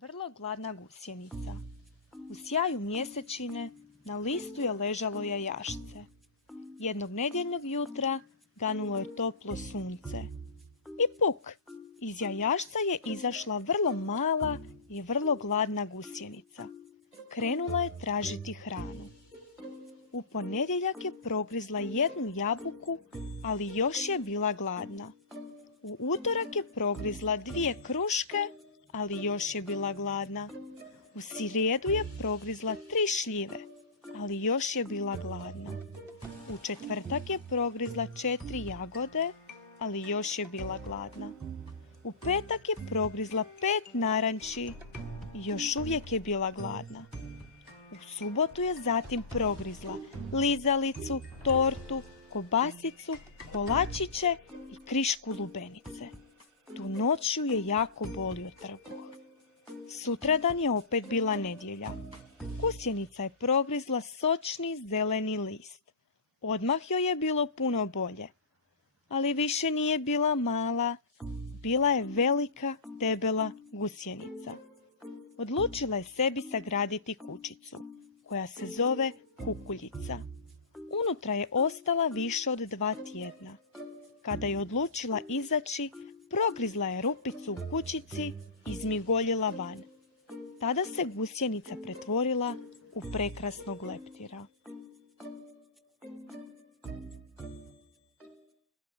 Vrlo gladna gusjenica. U sjaju mjesečine na listu je ležalo jajašce. Jednog nedjeljnog jutra ganulo je toplo sunce. I puk! Iz jajašca je izašla vrlo mala i vrlo gladna gusjenica. Krenula je tražiti hranu. U ponedjeljak je progrizla jednu jabuku, ali još je bila gladna. U utorak je progrizla 2 kruške, ali još je bila gladna. U srijedu je progrizla 3 šljive, ali još je bila gladna. U četvrtak je progrizla 4 jagode, ali još je bila gladna. U petak je progrizla 5 naranči i još uvijek je bila gladna. U subotu je zatim progrizla lizalicu, tortu, kobasicu, kolačiće i krišku lubenice. Tu noću je jako bolio trbuh. Sutradan je opet bila nedjelja. Gusjenica je progrizla sočni zeleni list. Odmah joj je bilo puno bolje. Ali više nije bila mala, bila je velika, debela gusjenica. Odlučila je sebi sagraditi kućicu, koja se zove kukuljica. Unutra je ostala više od 2 tjedna. Kada je odlučila izaći, progrizla je rupicu u kućici i zmigoljila van. Tada se gusjenica pretvorila u prekrasnog leptira.